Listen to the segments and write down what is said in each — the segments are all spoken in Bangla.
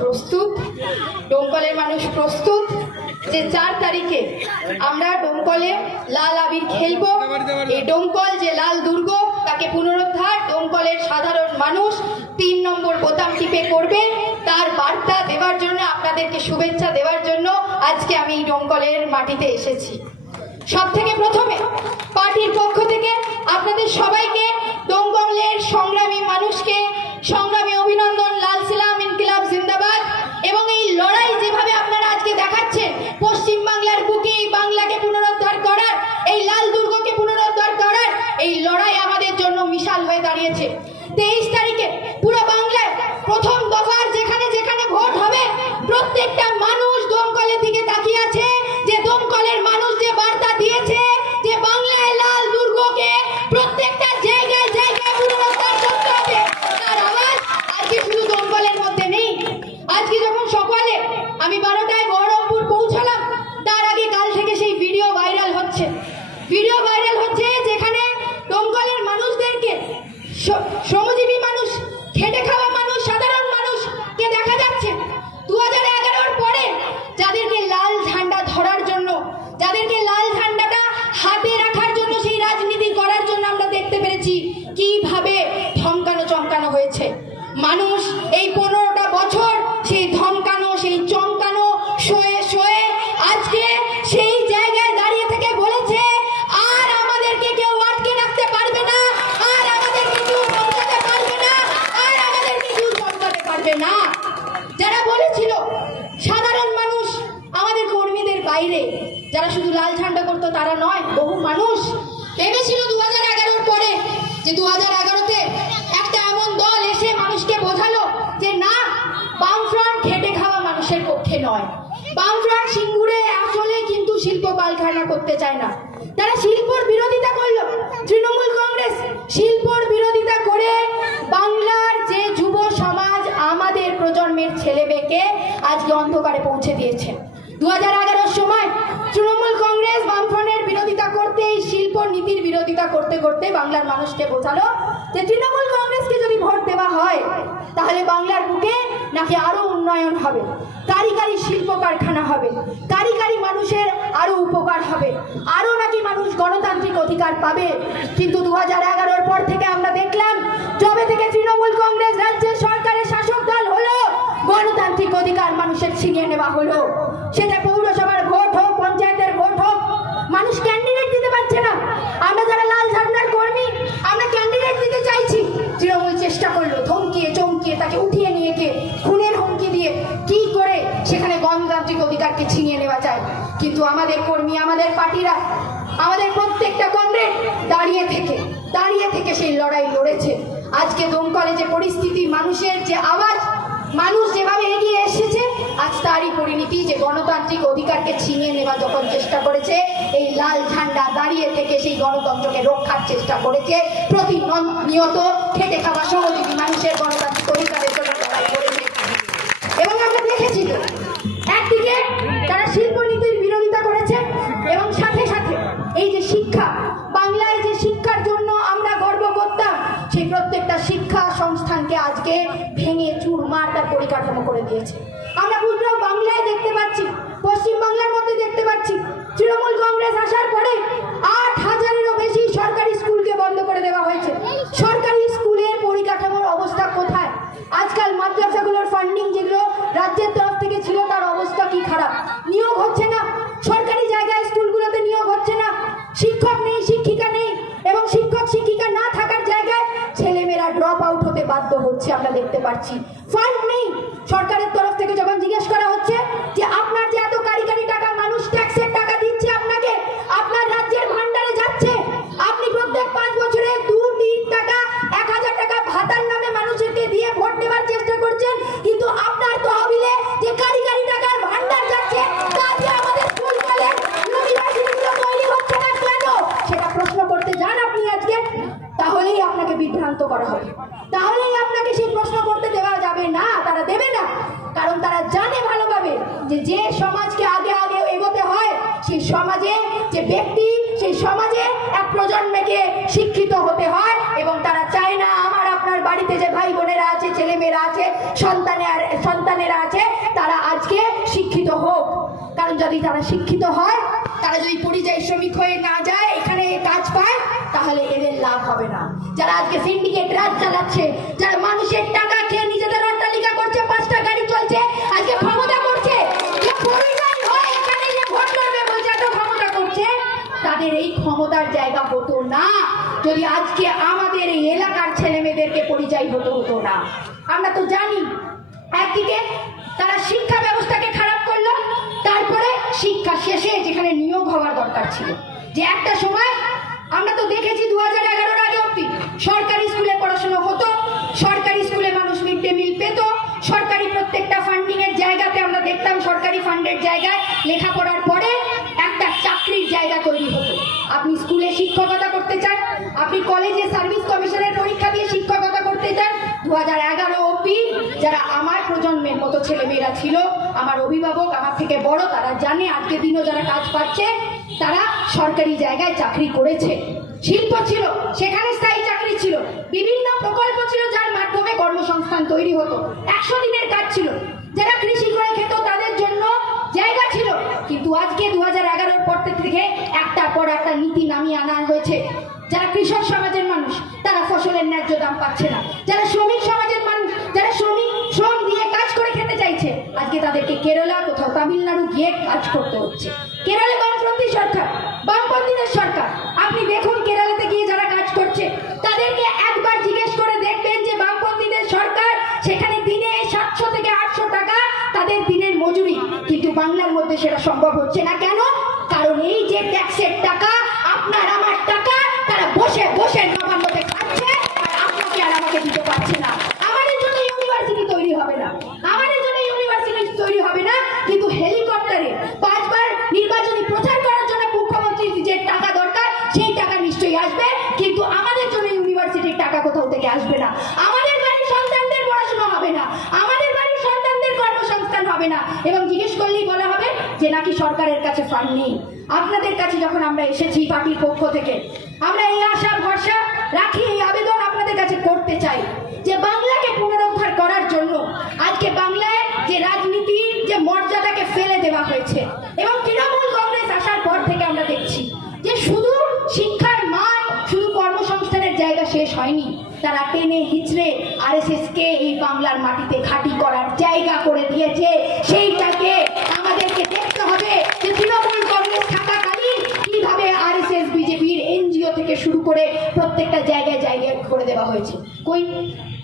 প্রস্তুত, ডোমকলের মানুষ প্রস্তুত যে 4 তারিখে আমরা ডোমকলে লাল আবির খেলবো। এই ডোমকল যে লাল দুর্গ তাকে পুনরুদ্ধার ডোমকলের সাধারণ মানুষ 3 নম্বর বোতাম টিপে করবে। তার বার্তা দেওয়ার জন্য, আপনাদেরকে শুভেচ্ছা দেওয়ার জন্য আজকে আমি ডোমকলের মাটিতে এসেছি। সব থেকে প্রথমে পার্টির পক্ষ থেকে আপনাদের সবাইকে, ডোমকলের সংগ্রামী মানুষকে সংগ্রামী অভিনন্দন। লাল সালাম, ইনকিলাব জিন্দাবাদ। এবং এই লড়াই যেভাবে আপনারা আজকে দেখাচ্ছেন, পশ্চিমবাংলার বুকে এই বাংলাকে পুনরুদ্ধার করার, এই লাল দুর্গকে পুনরুদ্ধার করার এই লড়াই আমাদের জন্য মিশাল হয়ে দাঁড়িয়েছে। 23 তারিখে পুরো বাংলায় প্রথম দফার যেখানে যেখানে ভোট হবে, প্রত্যেকটা মানুষ ডোমকলের দিকে তাকিয়ে আছে যে দমকলের মানুষ যে বার্তা দিয়েছে যে বাংলায় লাল দুর্গকে প্রত্যেকটা জায়গায় জায়গায় পুনরুদ্ধার করতে হবে, তার আওয়াজ আজকে শুধু দমকলের মধ্যে নেই। আজকে যখন সকালে আমি 12টায় বহরমপুর পৌঁছালাম, তার আগে কাল থেকে সেই ভিডিও ভাইরাল হচ্ছে যেখানে দমকলের মানুষদেরকে, শ্রমজীবী মানুষ, খেটে খাওয়া মানুষ, সাধারণ মানুষকে দেখা যাচ্ছে 2011-র পরে যাদেরকে লাল ঝান্ডা ধরার জন্য, যাদেরকে লাল ঝান্ডাটা হাতে রাখার জন্য, সেই রাজনীতি করার জন্য আমরা দেখতে পেরেছি কিভাবে ধমকানো চমকানো হয়েছে। মানুষ এই 15টা বছর সেই ধমকানো, সেই চমকানো সয়ে সয়ে আজকে সেই জায়গায় দাঁড়িয়ে থেকে বলেছে আর আমাদেরকে কেউ আটকে রাখতে পারবে না, আর আমাদেরকে কেউ ধমকাতে পারবে না, আর আমাদেরকে কেউ চমকাতে পারবে না। যারা বলেছিল সাধারণ মানুষ, আমাদের কর্মীদের বাইরে যারা শুধু লাল ঝান্ডা করতো তারা নয়, বহু মানুষ ভেবেছিল 2011-র পরে যে 2011-তে একটা এমন দল এসে মানুষকে বোঝালো যে না, বামফ্রন্ট খেটে খাওয়া মানুষের পক্ষে নয়, বামফ্রন্ট সিঙ্গুরে আসলে কিন্তু শিল্প কারখানা করতে চায় না। তারা শিল্পর বিরোধিতা করলো। তৃণমূল কংগ্রেস শিল্পর বিরোধিতা করে বাংলার যে যুব সমাজ, আমাদের প্রজন্মের ছেলে মেয়েকে আজকে অন্ধকারে পৌঁছে দিয়েছে। 2011-র সময় তৃণমূল কংগ্রেস বামফ্রন্টের বিরোধিতা করতে, এই শিল্প নীতির বিরোধিতা করতে করতে বাংলার মানুষকে বোঝালো যে তৃণমূল কংগ্রেসকে যদি ভোট দেওয়া হয় তাহলে বাংলার বুকে নাকি আরো উন্নয়ন হবে, কারিগরি শিল্প কারখানা হবে, কারিগরি মানুষের আরো উপকার হবে, আরো নাকি মানুষ গণতান্ত্রিক অধিকার পাবে। কিন্তু 2011-র পর থেকে আমরা দেখলাম, যবে থেকে তৃণমূল কংগ্রেস রাজ্যের সরকারের শাসক দল হলো, গণতান্ত্রিক অধিকার মানুষের ছিনিয়ে নেওয়া হলো। সেটা পৌরসভার ভোট হোক, পঞ্চায়েতের ভোট হোক, মানুষ ক্যান্ডিডেট দিতে পারছে না। আমরা যারা লাল ঝান্ডার কর্মী, আমরা ক্যান্ডিডেট দিতে চাইছি। তৃণমূল চেষ্টা করলো ধমকিয়ে চমকিয়ে, তাকে উঠিয়ে নিয়ে গিয়ে খুনের হুমকি দিয়ে কি করে সেখানে গণতান্ত্রিক অধিকারকে ছিনিয়ে নেওয়া যায়। কিন্তু আমাদের কর্মী, আমাদের পার্টিরা, আমাদের প্রত্যেকটা কংগ্রেস দাঁড়িয়ে থেকে সেই লড়াই লড়েছে। আজকে দমকলে যে পরিস্থিতি, মানুষের যে আওয়াজ, মানুষ যেভাবে এগিয়ে এসেছে, আজ তারই পরিণতি যে গণতান্ত্রিক অধিকারকে ছিনিয়ে নেওয়া যখন চেষ্টা করেছে, এই লাল ঝান্ডা দাঁড়িয়ে থেকে সেই গণতন্ত্রকে রক্ষার চেষ্টা করেছে। প্রতিনিয়ত খেটে খাওয়া শ্রমজীবী মানুষের গণতান্ত্রিক অধিকারের জন্য লড়াই করেছে। এবং আমরা দেখেছি তো, একদিকে তারা শিল্পনীতির বিরোধিতা করেছে এবং সাথে সাথে এই যে শিক্ষা, বাংলায় যে শিক্ষার জন্য আমরা গর্ব করতাম, সেই প্রত্যেকটা শিক্ষা সংস্থানকে আজকে ভেঙে চুরমার তার পরিকাঠামো করে দিয়েছে। আমরা পুরো বাংলায় দেখতে পাচ্ছি, পশ্চিমবাংলার মধ্যে দেখতে পাচ্ছি, তৃণমূল কংগ্রেস আসার পরে 8,000-এরও বেশি সরকারি স্কুলকে বন্ধ করে দেওয়া হয়েছে। সরকারি স্কুলের পরিকাঠামোর অবস্থা কোথায়? আজকাল মাদ্রাসাগুলোর ফান্ডিং যেগুলো রাজ্যের তরফ থেকে ছিল, তার অবস্থা কি খারাপ। নিয়োগ হচ্ছে না, সরকারি জায়গায় স্কুলগুলোতে নিয়োগ হচ্ছে না, শিক্ষক নেই, শিক্ষিকা নেই, এবং শিক্ষক শিক্ষিকা না থাকার জায়গায় ছেলেমেয়েরা ড্রপ আউট হতে বাধ্য হচ্ছে। আমরা দেখতে পাচ্ছি ফান্ড নেই। সরকারের তরফ থেকে যখন জিজ্ঞেস করা হচ্ছে যে আপনার যে এত কারিগরি টাকা, মানুষ ট্যাক্সের টাকা দিচ্ছে আপনাকে, আপনার রাজ্যের ভান্ডারে যাচ্ছে, আপনি প্রত্যেক 5 বছরে 2-3 টাকা, 1000 টাকা ভাতার নামে মানুষকে দিয়ে ভোট নেওয়ার চেষ্টা করছেন, কিন্তু আপনার তহবিলে যে কারিগরি টাকার ভান্ডার যাচ্ছে, তা দিয়ে আমাদের স্কুল কলেজ ইউনিভার্সিটিগুলো তৈরি হচ্ছে না কেন? সেটা প্রশ্ন করতে যান আপনি আজকে, তাহলেই আপনাকে বিভ্রান্ত করা হবে, তাহলেই আপনাকে সেই প্রশ্ন করতে দেওয়া যাবে না। তারা দেবে না, কারণ তারা জানে ভালোভাবে যে সমাজকে আগে আগে এগোতে হয়, সেই সমাজে যে ব্যক্তি, সেই সমাজে এক প্রজন্মকে শিক্ষিত হতে হয়। এবং তারা চায় না আমার আপনার বাড়িতে যে ভাই বোনেরা আছে, ছেলে মেয়েরা আছে, সন্তানের বোনেরা আছে তারা আজকে শিক্ষিত হোক। কারণ যদি তারা শিক্ষিত হয়, তারা যদি পরিযায়ী শ্রমিক হয়ে না যায়, এখানে কাজ পায়, তাহলে এদের লাভ হবে না। যারা আজকে সিন্ডিকেট রাজ চালাচ্ছে, যারা মানুষের টাকা খেয়ে নিজেদের অট্টালিকা করছে, 5টা গাড়ি চলছে, আজকে ক্ষমতা করছে, তাদের এই ক্ষমতার জায়গা হতো না যদি আজকে আমাদের এই এলাকার ছেলে মেয়েদেরকে পরিযায়ী হতে হতো না। আমরা তো জানি একদিকে তারা শিক্ষা ব্যবস্থাকে খারাপ করলো, তারপরে শিক্ষা শেষে যেখানে নিয়োগ হওয়ার দরকার ছিল, যে একটা সময় আমরা তো দেখেছি 2011-এর আগে অব্দি সরকারি স্কুলে পড়াশোনা হতো, সরকারি স্কুলে মানুষ মিড ডে মিল পেত, সরকারি প্রত্যেকটা ফান্ডিং এর জায়গাতে আমরা দেখতাম সরকারি ফান্ডের জায়গায় লেখাপড়ার পরে একটা চাকরির জায়গা তৈরি হতো। আপনি স্কুলে শিক্ষকতা করতে চান, আপনি কলেজে সার্ভিস কমিশনের পরীক্ষা দিয়ে শিক্ষকতা করতে চান, 2011 অব্দি যারা আমার প্রজন্মের মতো ছেলেমেয়েরা ছিল, আমার অভিভাবক, আমার থেকে বড়, তারা জানে আজকের দিনও যারা কাজ পাচ্ছে তারা সরকারি জায়গায় চাকরি করেছে। শিল্প ছিল, সেখানে স্থায়ী চাকরি ছিল, বিভিন্ন প্রকল্প ছিল যার মাধ্যমে কর্মসংস্থান তৈরি হতো, 100 দিনের কাজ ছিল, যারা কৃষি করে খেত তাদের জন্য জায়গা ছিল। কিন্তু আজকে 2011-এর পর থেকে একটার পর একটা নীতি নামিয়ে আনা হয়েছে। যারা কৃষক সমাজের মানুষ তারা ফসলের ন্যায্য দাম পাচ্ছে না, যারা শ্রমিক সমাজের মানুষ, যারা শ্রম দিয়ে কাজ করে খেতে চাইছে, আজকে তাদেরকে কেরালা, কোথাও তামিলনাড়ু গিয়ে কাজ করতে হচ্ছে। কেরালে বামপন্থী সরকার, বামপন্থীদের সরকার, আপনি দেখুন কেরালাতে গিয়ে যারা কাজ করছে তাদেরকে একবার জিজ্ঞেস করে দেখবেন যে বামপন্থীদের সরকার সেখানে দিনে 700 থেকে 800 টাকা তাদের দিনের মজুরি, কিন্তু বাংলার মধ্যে সেটা সম্ভব হচ্ছে না। কেন? কারণ এই যে ট্যাক্সের টাকা, আপনার আমার টাকা, তারা বসে বসে নবান্নতে খাচ্ছে আর আপনাকে আর আমাকে দিতে পারছে না। আমাদের জন্য ইউনিভার্সিটি তৈরি হবে না, আমাদের জন্য ইউনিভার্সিটি তৈরি হবে না, কিন্তু হেলিকপ্টারে 5 বার নির্বাচনী প্রচার করার জন্য মুখ্যমন্ত্রীর যে টাকা দরকার সেই টাকা নিশ্চয়ই আসবে, কিন্তু আমাদের জন্য ইউনিভার্সিটির টাকা কোথাও থেকে আসবে না। আমাদের বাড়ির সন্তানদের পড়াশোনা হবে না, আমাদের বাড়ির সন্তানদের কর্মসংস্থান হবে না, এবং জিজ্ঞেস করলেই বলা হবে যে নাকি সরকারের কাছে ফান্ড নেই। আপনাদের কাছে যখন আমরা এসেছি পার্টির পক্ষ থেকে, আমরা এই আশা ভরসা রাখি, এই আবেদন আপনাদের কাছে করতে চাই যে বাংলাকে পুনরুদ্ধার করার জন্য আজকে বাংলায় যে রাজনীতির যে মর্যাদাকে ফেলে দেওয়া হয়েছে, এবং তৃণমূল কংগ্রেস আসার পর থেকে আমরা দেখছি যে শুধু শিক্ষার মান, শুধু কর্মসংস্থানের জায়গা শেষ হয়নি, তারা টেনে হিচড়ে আরএসএস কে এই বাংলার মাটিতে ঘাঁটি করার জায়গা করে দিয়েছে। সেইটাকে আমাদেরকে দেখতে হবে যে তৃণমূল কংগ্রেস থাকাকালীন কিভাবে আরএসএস, বিজেপির এনজিও থেকে শুরু করে প্রত্যেকটা জায়গায় জায়গায় করে দেওয়া হয়েছে। কই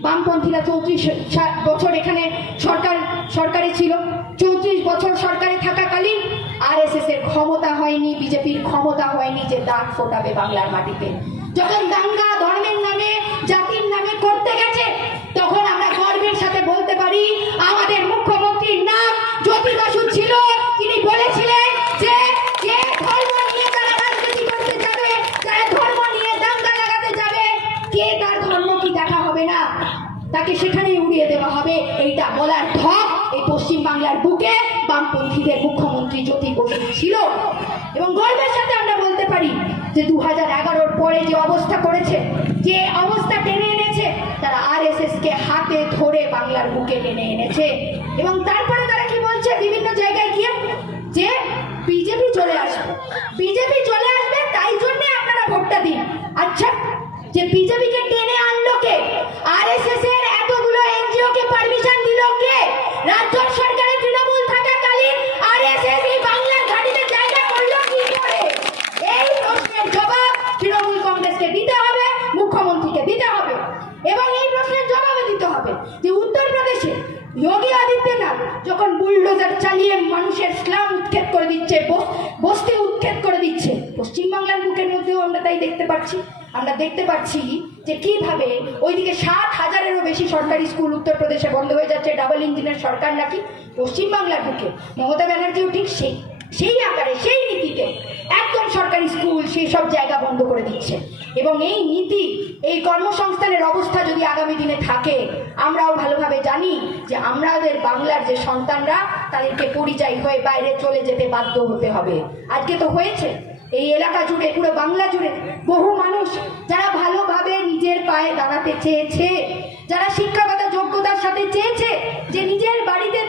বামপন্থীরা 34 বছর এখানে সরকারে ছিল, 34 বছর সরকারে থাকাকালীন আরএসএস এর ক্ষমতা হয়নি, বিজেপির ক্ষমতা হয়নি যে দাগ ফোটাবে বাংলার মাটিতে। যখন দাঙ্গা ধর্মের নামে, জাতির নামে করতে গেছে, তখন আমরা গর্বের সাথে বলতে পারি আমাদের মুখ্যমন্ত্রীর নাম জ্যোতি বাসু ছিল। তিনি বলেছিলেন যে যে ধর্ম নিয়ে তারা রাজনীতি করতে যাবে, যারা ধর্ম নিয়ে দাঙ্গা লাগাতে যাবে, কে তার ধর্ম কি দেখা হবে না, তাকে সেখানেই উড়িয়ে দেওয়া হবে। এইটা বলার ঢপ এই পশ্চিম বাংলার বুকে বামপন্থীদের মুখ্যমন্ত্রী জ্যোতি বসু ছিল। এবং গর্বের সাথে আমরা বলতে পারি যে 2011-এর পরে যে অবস্থা করেছে, যে অবস্থা টেনে এনেছে, তারা আরএসএস কে হাতে ধরে বাংলার বুকে টেনে এনেছে। এবং তারপরে তারা কি বলছে বিভিন্ন জায়গায় গিয়ে যে বিজেপি চলে আসবে, বিজেপি চলে আসবে, তাই জন্য আপনারা ভোটটা দিন। আচ্ছা, যে বিজেপিকে টেনে আনলো কে? আরএসএস এর এতগুলো এনজিও কে পারমিশন দিল কে? রাজ্য সরকারের তৃণমূল থাকাকালীন আরএসএস এই বাংলার ঘাটিতে জায়গা করলো কি করে? এই প্রশ্নের জবাব তৃণমূল কংগ্রেসকে দিতে হবে, মুখ্যমন্ত্রীকে দিতে হবে, এবং এই প্রশ্নের জবাবে দিতে হবে যে উত্তরপ্রদেশে যোগী আদিত্যনাথ যখন বুলডোজার চালিয়ে মানুষের স্লাম উৎখাত করে দিচ্ছে, বস্তি উৎখাত করে দিচ্ছে, পশ্চিমবাংলার বুকের মধ্যেও আমরা তাই দেখতে পাচ্ছি। আমরা দেখতে পাচ্ছি যে কিভাবে ওইদিকে 7,000-এরও বেশি সরকারি স্কুল উত্তরপ্রদেশে বন্ধ হয়ে যাচ্ছে, ডাবল ইঞ্জিনের সরকার নাকি, পশ্চিমবাংলার বুকে মমতা ব্যানার্জিও ঠিক সেই আকারে, সেই নীতিতে একদম সরকারি স্কুল সেই সব জায়গা বন্ধ করে দিচ্ছে। এবং এই নীতি, এই কর্মসংস্থানের অবস্থা যদি আগামী দিনে থাকে, আমরাও ভালোভাবে জানি যে আমাদের বাংলার যে সন্তানরা, তাদেরকে পরিযায়ী হয়ে বাইরে চলে যেতে বাধ্য হতে হবে। আজকে তো হয়েছে এই এলাকা জুড়ে, পুরো বাংলা জুড়ে বহু মানুষ যারা ভালোভাবে নিজের পায়ে দাঁড়াতে চেয়েছে, যারা শিক্ষাগত যোগ্যতার সাথে চেয়েছে যে নিজের বাড়িতে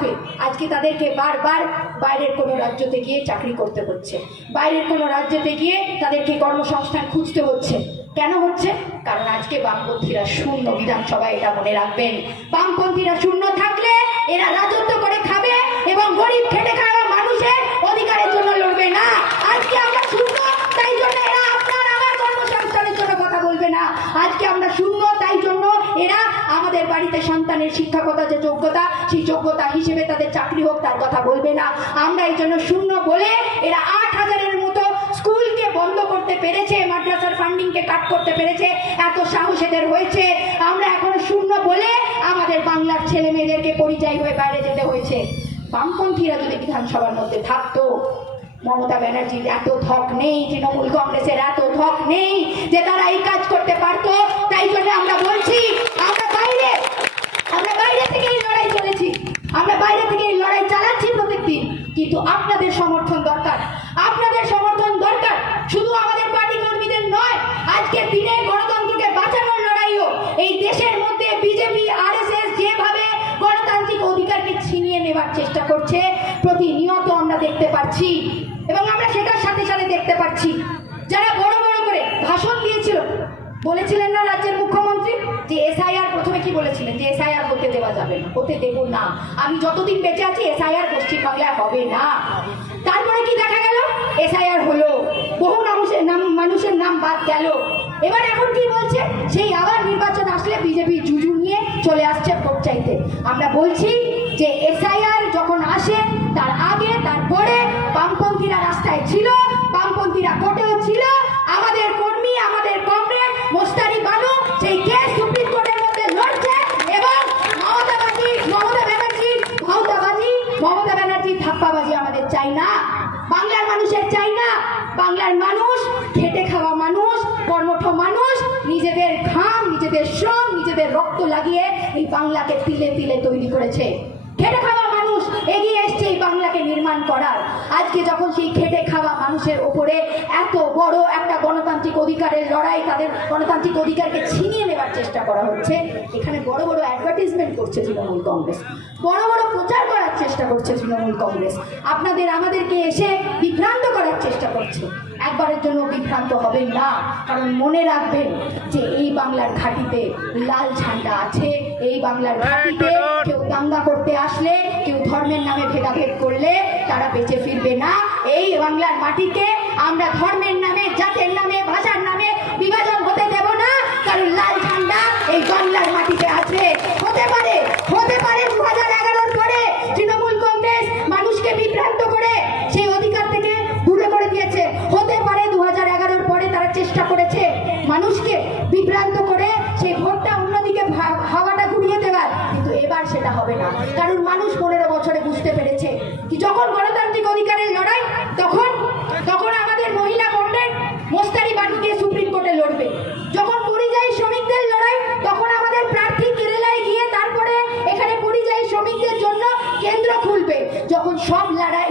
আসবে। আজকে তাদেরকে বারবার বাইরের কোনো রাজ্যতে গিয়ে চাকরি করতে হচ্ছে, বাইরের কোনো রাজ্যতে গিয়ে তাদেরকে কর্মসংস্থান খুঁজতে হচ্ছে। কেন হচ্ছে? কারণ আজকে বামপন্থীরা শূন্য বিধানসভায়, এটা মনে রাখবেন। বামপন্থীরা শূন্য থাকলে এরা রাজত্ব করে খাবে এবং গরিব খেটে খাওয়া মানুষের অধিকারের জন্য লড়বে না। আজকে আমরা শূন্য, তাই জন্য এরা আপনার আমার কর্মসংস্থানের জন্য কথা বলবে না। আজকে আমরা শূন্য, তাই জন্য এরা আমাদের বাড়িতে সন্তানের শিক্ষাগত যে যোগ্যতা, সেই যোগ্যতা হিসেবে তাদের চাকরি হোক তার কথা বলবে না। আমরা এই জন্য শূন্য বলে এরা 8,000-এর মতো স্কুলকে বন্ধ করতে পেরেছে, মাদ্রাসার ফান্ডিংকে কাট করতে পেরেছে, এত সাহস এদের হয়েছে। আমরা এখন শূন্য বলে আমাদের বাংলার ছেলে মেয়েদেরকে পরিযায়ী হয়ে বাইরে যেতে হয়েছে। বামপন্থীরা যদি বিধানসভার মধ্যে থাকতো, মমতা ব্যানার্জির এত ধক নেই, তৃণমূল কংগ্রেসের এত ধক নেই যে তারা এই কাজ করতে পারতো। তাই জন্য আমরা বলছি, আমরা বাইরে থেকে এই লড়াই চলেছি, আমরা বাইরে থেকে এই লড়াই চালাচ্ছি প্রত্যেকদিন। কিন্তু আপনাদের সমর্থন দরকার, আপনাদের সমর্থন দরকার। শুধু আমাদের পার্টি কর্মীদের নয়, আজকের দিনে গণতন্ত্রকে বাঁচানোর লড়াইও এই দেশের মধ্যে বিজেপি আরএসএস যেভাবে গণতান্ত্রিক অধিকারকে ছিনিয়ে নেবার চেষ্টা করছে প্রতিনিয়ত আমরা দেখতে পাচ্ছি। এবং আমরা সেটার সাথে সাথে দেখতে পাচ্ছি যারা বড় বড় করে ভাষণ দিয়েছিল, বলেছিলেন না রাজ্যের মুখ্যমন্ত্রী যে এসআইআর, প্রথমে কি বলেছিলেন যে এসআইআর হতে দেওয়া যাবে না, হতে দেব না, আমি যতদিন বেঁচে আছি এসআইআর পশ্চিমবাংলায় হবে না। তারপরে কি দেখা গেল? এসআইআর হলো, বহু মানুষের নাম বাদ গেল। এবার এখন কি বলছে? সেই আবার নির্বাচন আসলে বিজেপি জুজু নিয়ে চলে আসছে ভোট চাইতে। আমরা বলছি যে এসআইআর যখন আসে তার আগে তারপরে বামপন্থীরা রাস্তায় ছিল, বামপন্থীরা কোর্টেও ছিল। আমাদের কর্মী, আমাদের কমরেড মোস্তারি বানু সেই কেস সুপ্রিম কোর্টের মধ্যে লড়ছে এবং মমতা ব্যানার্জির ভাউতাবাজি, মমতা ব্যানার্জির ধাপ্পাবাজি আমাদের চাই না, বাংলার মানুষের চাই না। বাংলার মানুষ খেটে খাওয়া মানুষ, কর্মঠ মানুষ, নিজেদের ঘাম, নিজেদের শ্রম, নিজেদের রক্ত লাগিয়ে এই বাংলাকে তিলে তিলে তৈরি করেছে। খেটে খাওয়া মানুষ এগিয়ে এসছে এই বাংলাকে নির্মাণ করার। আজকে যখন সেই খেটে খাওয়া মানুষের ওপরে এত বড় একটা গণতান্ত্রিক অধিকারের লড়াই, তাদের গণতান্ত্রিক অধিকারকে ছিনিয়ে নেবার চেষ্টা করা হচ্ছে, এখানে বড় বড় অ্যাডভার্টাইজমেন্ট করছে তৃণমূল কংগ্রেস, বড় বড় প্রচার করার চেষ্টা করছে তৃণমূল কংগ্রেস, আমাদেরকে এসে বিভ্রান্ত করার চেষ্টা করছে। একবারের জন্য বিভ্রান্ত হবেন না, কারণ মনে রাখবেন যে এই বাংলার ঘাঁটিতে লাল ঝান্ডা আছে। এই বাংলার ঘাঁটিতে কেউ দাঙ্গা করতে আসলে, কেউ ধর্মের নামে ভেদাভেদ করলে তারা বেঁচে ফিরবে না। এই বাংলার মাটিকে আমরা ধর্মের নামে, জাতের নামে, ভাষার নামে বিভাজন হতে দেব না, কারণ লাল ঝান্ডা এই বাংলার মাটিতে আছে। হতে পারে 2011-র পরে তৃণমূল কংগ্রেস মানুষকে বিভ্রান্ত করে সেই অধিকার থেকে দূরে করে দিয়েছে। হতে পারে 2011-র পরে তারা চেষ্টা করেছে মানুষকে বিভ্রান্ত করে সেই ভোটটা অন্যদিকে হাওয়াটা ঘুরিয়ে দেওয়ার, কিন্তু এবার সেটা হবে না। কারণ মানুষ 15 বছরে বুঝতে পেরেছে কি যখন গণতান্ত্রিক অধিকারের লড়াই, তখন আমাদের মহিলা কমরেড মোস্তারি বানুকে সুপ্রিম কোর্টে লড়বে। যখন পরিযায়ী শ্রমিকদের লড়াই, তখন আমাদের প্রার্থী কেরালায় গিয়ে তারপরে এখানে পরিযায়ী শ্রমিকদের জন্য কেন্দ্র খুলবে। যখন সব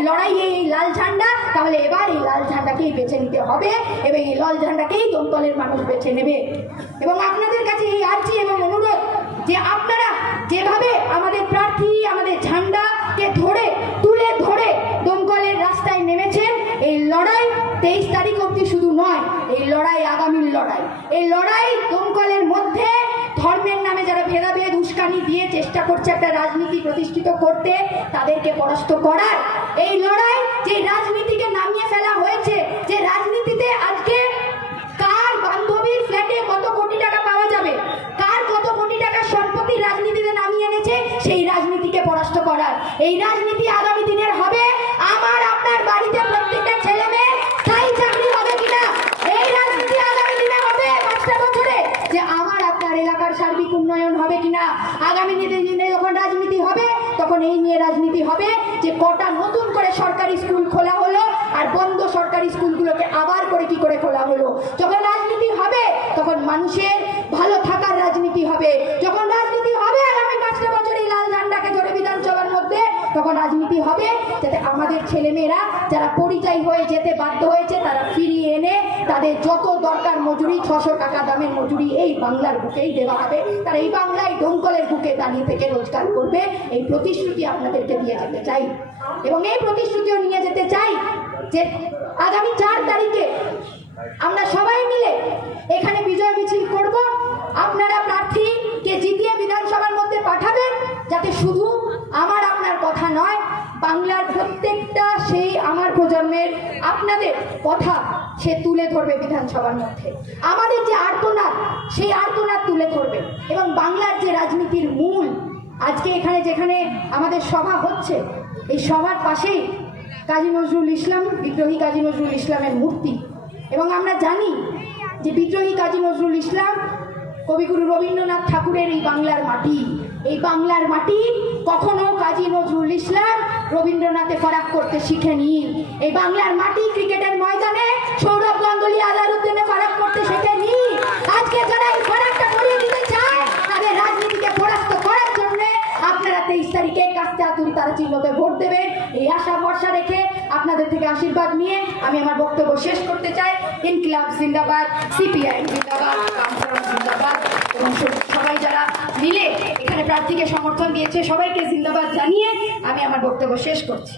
লড়াই এই লাল ঝান্ডা, তাহলে এবার এই লাল ঝান্ডাকেই বেছে নিতে হবে এবং এই লাল ঝান্ডাকেই দমকলের মানুষ বেছে নেবে। এবং আপনাদের কাছে এই আর্জি এবং অনুরোধ যে আপনারা যেভাবে আমাদের প্রার্থী, আমাদের ঝান্ডাকে তুলে ধরে দমকলের রাস্তায় নেমেছেন, এই লড়াই 23 তারিখ অবধি শুধু নয়, এই লড়াই আগামীর লড়াই। এই লড়াই দমকলের মধ্যে ধর্মের নামে যারা ভেদাভেদ উস্কানি দিয়ে চেষ্টা করছে একটা রাজনীতি প্রতিষ্ঠিত করতে, তাদেরকে পরাস্ত করার এই লড়াই। যে রাজনীতিকে নামিয়ে ফেলা হয়েছে, যে রাজনীতিতে আজকে কার বান্ধবীর ফ্ল্যাটে কত কোটি টাকা পাওয়া যাবে, কার কত কোটি টাকার সম্পত্তি রাজনীতিতে নামিয়ে এনেছে, সেই রাজনীতিকে পরাস্ত করার। এই রাজনীতি আগামী দিনের হবে আমার আপনার বাড়িতে প্রত্যেকটা ছেলে মেয়ে স্থায়ী চাকরি হবে কিনা, এই রাজনীতি আগামী দিনে হবে 5টা বছরে যে আমার আপনার এলাকার সার্বিক উন্নয়ন হবে কিনা। আগামী দিনে যখন রাজনীতি হবে তখন এই নিয়ে রাজনীতি হবে যে কটা নতুন করে সরকারি স্কুল খোলা হলো আর বন্ধ সরকারি স্কুলগুলোকে আবার করে কি করে খোলা হলো। যখন রাজনীতি হবে তখন মানুষের ভালো থাকার রাজনীতি হবে। যখন রাজনীতি হবে আগামী 5টা বছর এই লাল ঝান্ডাকে ধরে বিধানসভার মধ্যে, তখন রাজনীতি হবে যাতে আমাদের ছেলেমেয়েরা যারা পরিযায়ী হয়ে যেতে বাধ্য হয়েছে তারা ফিরিয়ে এনে তাদের যত দরকার মজুরি 600 টাকা দামের মজুরি এই বাংলার বুকেই দেওয়া হবে। তারা এই বাংলায় দমকলের বুকে দাঁড়িয়ে থেকে রোজগার করবে, এই প্রতিশ্রুতি আপনাদেরকে দিয়ে যেতে চাই। এবং এই প্রতিশ্রুতিও নিয়ে যেতে চাই যে আগামী 4 তারিখে আমরা সবাই মিলে এখানে বিজয় মিছিল করব। আপনারা প্রার্থীকে জিতিয়ে বিধানসভার মধ্যে পাঠাবেন, যাতে শুধু আমার আপনার কথা নয়, বাংলার প্রত্যেকটা সেই আমার প্রজন্মের আপনাদের কথা সে তুলে ধরবে বিধানসভার মধ্যে। আমাদের যে আর্তনাদ, সেই আর্তনাদ তুলে ধরবে। এবং বাংলার যে রাজনীতির মূল, আজকে এখানে যেখানে আমাদের সভা হচ্ছে, এই সভার পাশেই কাজী নজরুল ইসলাম, বিদ্রোহী কাজী নজরুল ইসলামের মূর্তি। এবং আমরা জানি যে বিদ্রোহী কাজী নজরুল ইসলাম কবিগুরু রবীন্দ্রনাথ ঠাকুরের এই বাংলার মাটি। এই বাংলার মাটি কখনো কাজী নজরুল ইসলাম রবীন্দ্রনাথে ফারাক করতে শিখেনি। এই বাংলার মাটি ক্রিকেটের ময়দানে সৌরভ গাঙ্গুলি, আজহারউদ্দিনে ফারাক করতে শেখেনি। আজকে যারা এই ফারাকটা করিয়ে দিতে চায়, তাদের রাজনীতিকে পরাস্ত করার জন্য আপনারা 23 তারিখে কাস্তে আতুরি তারা চিহ্নতে ভোট দেবেন, এই আশা ভরসা রেখে আপনাদের থেকে আশীর্বাদ নিয়ে আমি আমার বক্তব্য শেষ করতে চাই। ইনকিলাব জিন্দাবাদ, সিপিআই জিন্দাবাদ, বামফ্রন্ট জিন্দাবাদ। এবং সবাই যারা মিলে এখানে প্রার্থীকে সমর্থন দিয়েছে, সবাইকে জিন্দাবাদ জানিয়ে আমি আমার বক্তব্য শেষ করছি।